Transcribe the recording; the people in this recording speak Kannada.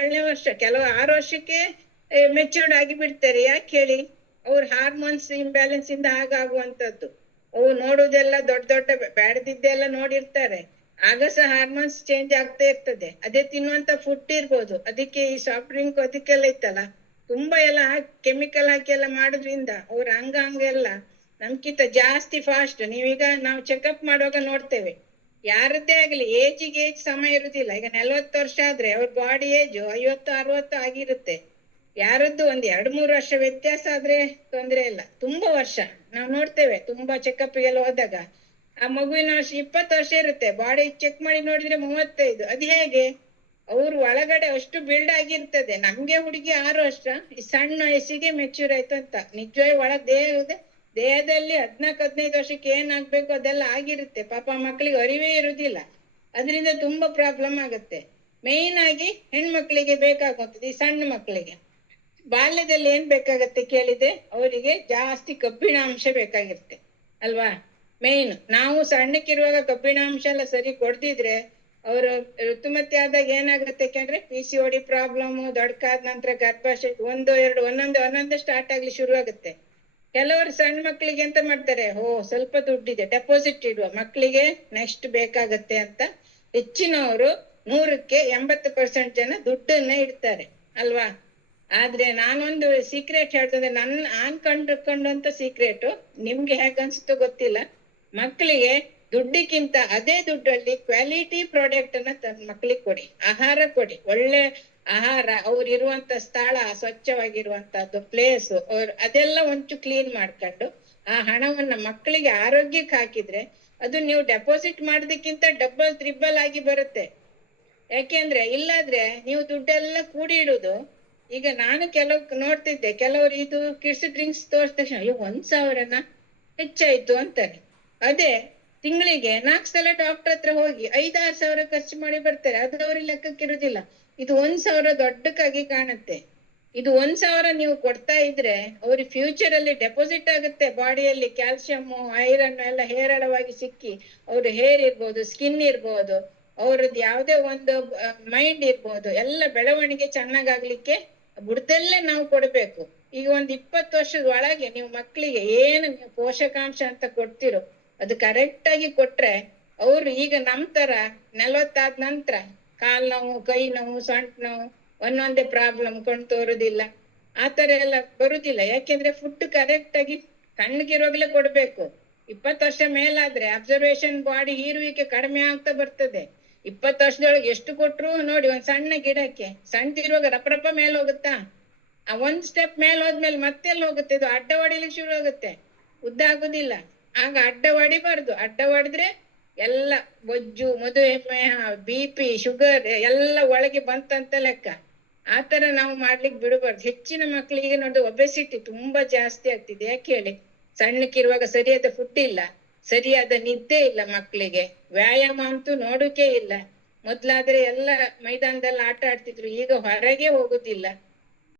7ನೇ ವರ್ಷ, ಕೆಲವು 6 ವರ್ಷಕ್ಕೆ ಮೆಚೂರ್ಡ್ ಆಗಿ ಬಿಡ್ತಾರೆ. ಯಾಕೆ ಹೇಳಿ? ಅವ್ರ ಹಾರ್ಮೋನ್ಸ್ ಇಂಬ್ಯಾಲೆನ್ಸ್ ಇಂದ ಆಗುವಂತದ್ದು. ಅವು ನೋಡುವುದೆಲ್ಲ ದೊಡ್ಡ ದೊಡ್ಡ ಬ್ಯಾಡದಿದ್ದೆಲ್ಲ ನೋಡಿರ್ತಾರೆ. ಆಗ ಸಹ ಹಾರ್ಮೋನ್ಸ್ ಚೇಂಜ್ ಆಗ್ತಾ ಇರ್ತದೆ. ಅದೇ ತಿನ್ನುವಂತ ಫುಡ್ ಇರ್ಬೋದು, ಅದಕ್ಕೆ ಈ ಸಾಫ್ಟ್ ಡ್ರಿಂಕ್ ಅದಕ್ಕೆಲ್ಲ ಇತ್ತಲ್ಲ, ತುಂಬಾ ಎಲ್ಲ ಕೆಮಿಕಲ್ ಹಾಕಿ ಎಲ್ಲ ಮಾಡೋದ್ರಿಂದ ಅವ್ರ ಅಂಗ ಎಲ್ಲ ನಮ್ಗಿಂತ ಜಾಸ್ತಿ ಫಾಸ್ಟ್. ನೀವೀಗ ನಾವು ಚೆಕಪ್ ಮಾಡುವಾಗ ನೋಡ್ತೇವೆ, ಯಾರದ್ದೇ ಆಗ್ಲಿ ಏಜಿಗೆ ಏಜ್ ಸಮಯ ಇರುದಿಲ್ಲ. ಈಗ 40 ವರ್ಷ ಆದ್ರೆ ಅವ್ರ ಬಾಡಿ ಏಜ್ 50-60 ಆಗಿರುತ್ತೆ. ಯಾರದ್ದು 1-2-3 ವರ್ಷ ವ್ಯತ್ಯಾಸ ಆದ್ರೆ ತೊಂದ್ರೆ ಇಲ್ಲ. ತುಂಬಾ ವರ್ಷ ನಾವು ನೋಡ್ತೇವೆ, ತುಂಬಾ ಚೆಕಪ್ ಗೆಲ್ಲ ಹೋದಾಗ ಆ ಮಗುವಿನ ವರ್ಷ 20 ವರ್ಷ ಇರುತ್ತೆ, ಬಾಡಿ ಚೆಕ್ ಮಾಡಿ ನೋಡಿದ್ರೆ 35. ಅದು ಹೇಗೆ? ಅವ್ರು ಒಳಗಡೆ ಅಷ್ಟು ಬಿಲ್ಡ್ ಆಗಿರ್ತದೆ. ನಮ್ಗೆ ಹುಡುಗಿ 6 ವರ್ಷ, ಈ ಸಣ್ಣ ವಯಸ್ಸಿಗೆ ಮೆಚ್ಯೂರ್ ಆಯ್ತು ಅಂತ. ನಿಜವಾಗಿ ಒಳ ದೇಹದಲ್ಲಿ 14-15 ವರ್ಷಕ್ಕೆ ಏನಾಗ್ಬೇಕು ಅದೆಲ್ಲ ಆಗಿರುತ್ತೆ. ಪಾಪ ಮಕ್ಕಳಿಗೆ ಅರಿವೇ ಇರುದಿಲ್ಲ. ಅದರಿಂದ ತುಂಬಾ ಪ್ರಾಬ್ಲಮ್ ಆಗುತ್ತೆ. ಮೇಯ್ನ್ ಆಗಿ ಹೆಣ್ಮಕ್ಳಿಗೆ ಬೇಕಾಗುತ್ತದೆ. ಈ ಸಣ್ಣ ಮಕ್ಕಳಿಗೆ ಬಾಲ್ಯದಲ್ಲಿ ಏನ್ ಬೇಕಾಗತ್ತೆ ಕೇಳಿದ್ರೆ, ಅವರಿಗೆ ಜಾಸ್ತಿ ಕಬ್ಬಿಣಾಂಶ ಬೇಕಾಗಿರುತ್ತೆ ಅಲ್ವಾ? ಮೇಯ್ನ್ ನಾವು ಸಣ್ಣಕ್ಕಿರುವಾಗ ಕಬ್ಬಿಣಾಂಶ ಎಲ್ಲ ಸರಿ ಕೊಡ್ದಿದ್ರೆ ಅವರು ಋತುಮತಿ ಆದಾಗ ಏನಾಗುತ್ತೆ ಯಾಕಂದ್ರೆ PCOD ಪ್ರಾಬ್ಲಮ್, ದೊಡ್ಕಾದ ನಂತರ ಗರ್ಭಾಶಯ ಒಂದೊಂದೇ ಸ್ಟಾರ್ಟ್ ಆಗ್ಲಿ ಶುರು ಆಗುತ್ತೆ. ಕೆಲವರು ಸಣ್ಣ ಮಕ್ಕಳಿಗೆ ಎಂತ ಮಾಡ್ತಾರೆ, ಸ್ವಲ್ಪ ದುಡ್ಡಿದೆ ಡೆಪಾಸಿಟ್ ಇಡುವ, ಮಕ್ಕಳಿಗೆ ನೆಕ್ಸ್ಟ್ ಬೇಕಾಗತ್ತೆ ಅಂತ ಹೆಚ್ಚಿನವರು 100ಕ್ಕೆ 80% ಜನ ದುಡ್ಡನ್ನ ಇಡ್ತಾರೆ ಅಲ್ವಾ? ಆದ್ರೆ ನಾನೊಂದು ಸೀಕ್ರೆಟ್ ಹೇಳ್ತದೆ, ನಾನ್ ಕಂಡುಕೊಂಡಂತ ಸೀಕ್ರೆಟ್, ನಿಮ್ಗೆ ಹೇಗೆ ಅನ್ಸುತ್ತೋ ಗೊತ್ತಿಲ್ಲ. ಮಕ್ಕಳಿಗೆ ದುಡ್ಡಿಗಿಂತ ಅದೇ ದುಡ್ಡಲ್ಲಿ ಕ್ವಾಲಿಟಿ ಪ್ರಾಡಕ್ಟ್ ಅನ್ನ ಮಕ್ಕಳಿಗೆ ಕೊಡಿ, ಆಹಾರ ಕೊಡಿ, ಒಳ್ಳೆ ಆಹಾರ, ಅವ್ರು ಇರುವಂತ ಸ್ಥಳ ಸ್ವಚ್ಛವಾಗಿರುವಂತಹದ್ದು ಪ್ಲೇಸ್, ಅದೆಲ್ಲ ಒಂಚು ಕ್ಲೀನ್ ಮಾಡ್ಕೊಂಡು ಆ ಹಣವನ್ನ ಮಕ್ಕಳಿಗೆ ಆರೋಗ್ಯಕ್ಕೆ ಹಾಕಿದ್ರೆ ಅದು ನೀವು ಡೆಪಾಸಿಟ್ ಮಾಡೋದಕ್ಕಿಂತ ಡಬಲ್ ತ್ರಿಬಲ್ ಆಗಿ ಬರುತ್ತೆ. ಯಾಕೆಂದ್ರೆ ಇಲ್ಲಾದ್ರೆ ನೀವು ದುಡ್ಡೆಲ್ಲ ಕೂಡಿ ಇಡುದು. ಈಗ ನಾನು ಕೆಲವು ನೋಡ್ತಿದ್ದೆ, ಕೆಲವರು ಇದು ಕಿಡ್ಸ್ ಡ್ರಿಂಕ್ಸ್ ತೋರಿಸಿದ ತಕ್ಷಣ 1,000ನ ಹೆಚ್ಚಾಯ್ತು ಅಂತಾರೆ. ಅದೇ ತಿಂಗಳಿಗೆ 4 ಸಲ ಡಾಕ್ಟರ್ ಹತ್ರ ಹೋಗಿ 5-6 ಸಾವಿರ ಖರ್ಚು ಮಾಡಿ ಬರ್ತಾರೆ. ಅದು ಅವ್ರಿಗೆ ಲೆಕ್ಕಕ್ಕಿರುದಿಲ್ಲ. ಇದು 1,000 ದೊಡ್ಡಕ್ಕಾಗಿ ಕಾಣುತ್ತೆ. ಇದು 1,000 ನೀವು ಕೊಡ್ತಾ ಇದ್ರೆ ಅವ್ರಿಗೆ ಫ್ಯೂಚರ್ ಅಲ್ಲಿ ಡೆಪಾಸಿಟ್ ಆಗುತ್ತೆ ಬಾಡಿಯಲ್ಲಿ. ಕ್ಯಾಲ್ಸಿಯಂ, ಐರನ್ ಎಲ್ಲ ಹೇರಳವಾಗಿ ಸಿಕ್ಕಿ ಅವ್ರ ಹೇರ್ ಇರ್ಬೋದು, ಸ್ಕಿನ್ ಇರ್ಬೋದು, ಅವ್ರದ್ದು ಯಾವುದೇ ಒಂದು ಮೈಂಡ್ ಇರ್ಬೋದು, ಎಲ್ಲ ಬೆಳವಣಿಗೆ ಚೆನ್ನಾಗಾಗ್ಲಿಕ್ಕೆ ಬುಡದಲ್ಲೇ ನಾವು ಕೊಡ್ಬೇಕು. ಈಗ 20 ವರ್ಷದ ಒಳಗೆ ನೀವು ಮಕ್ಕಳಿಗೆ ಏನು ನೀವು ಪೋಷಕಾಂಶ ಅಂತ ಕೊಡ್ತಿರೋ ಅದು ಕರೆಕ್ಟ್ ಆಗಿ ಕೊಟ್ರೆ ಅವ್ರು ಈಗ ನಮ್ ತರ 40 ಆದ ನಂತರ ಕಾಲ್ ನೋವು, ಕೈ ನೋವು, ಸೊಂಟ ನೋವು, ಒಂದೊಂದೇ ಪ್ರಾಬ್ಲಮ್ ಕೊಂಡು ತೋರುದಿಲ್ಲ, ಆತರ ಎಲ್ಲ ಬರುದಿಲ್ಲ. ಯಾಕೆಂದ್ರೆ ಫುಡ್ ಕರೆಕ್ಟ್ ಆಗಿ ಸಣ್ಣಗಿರುವಾಗ್ಲೇ ಕೊಡ್ಬೇಕು. 20 ವರ್ಷ ಮೇಲಾದ್ರೆ ಅಬ್ಸರ್ವೇಷನ್ ಬಾಡಿ ಹೀರುವಿಕೆ ಕಡಿಮೆ ಆಗ್ತಾ ಬರ್ತದೆ. 20 ವರ್ಷದೊಳಗೆ ಎಷ್ಟು ಕೊಟ್ರು ನೋಡಿ, ಒಂದ್ ಸಣ್ಣ ಗಿಡಕ್ಕೆ ಸಣ್ಣದಿರುವಾಗ ರಪ್ರಪ್ಪ ಮೇಲೆ ಹೋಗುತ್ತಾ? ಆ ಒಂದ್ ಸ್ಟೆಪ್ ಮೇಲೆ ಹೋದ್ಮೇಲೆ ಮತ್ತೆಲ್ಲ ಹೋಗುತ್ತೆ, ಇದು ಅಡ್ಡ ಹೊಡಿಲಿಕ್ಕೆ ಶುರು ಆಗುತ್ತೆ, ಉದ್ದ ಆಗುದಿಲ್ಲ. ಆಗ ಅಡ್ಡ ಹೊಡಿಬಾರ್ದು. ಅಡ್ಡ ಹೊಡೆದ್ರೆ ಎಲ್ಲ ಬೊಜ್ಜು, ಮಧುಮೇಹ, BP, ಶುಗರ್ ಎಲ್ಲ ಒಳಗೆ ಬಂತಂತ ಲೆಕ್ಕ. ಆತರ ನಾವು ಮಾಡ್ಲಿಕ್ಕೆ ಬಿಡಬಾರ್ದು. ಹೆಚ್ಚಿನ ಮಕ್ಕಳಿಗೆ ನೋಡಿ ಒಬೆಸಿಟಿ ತುಂಬಾ ಜಾಸ್ತಿ ಆಗ್ತಿದೆ. ಯಾಕೆ ಹೇಳಿ? ಸಣ್ಣಕ್ಕಿರುವಾಗ ಸರಿಯಾದ ಫುಡ್ ಇಲ್ಲ, ಸರಿಯಾದ ನಿದ್ದೆ ಇಲ್ಲ, ಮಕ್ಕಳಿಗೆ ವ್ಯಾಯಾಮ ಅಂತೂ ನೋಡೋಕೆ ಇಲ್ಲ. ಮೊದ್ಲಾದ್ರೆ ಎಲ್ಲ ಮೈದಾನದಲ್ಲಿ ಆಟ ಆಡ್ತಿದ್ರು, ಈಗ ಹೊರಗೆ ಹೋಗುದಿಲ್ಲ.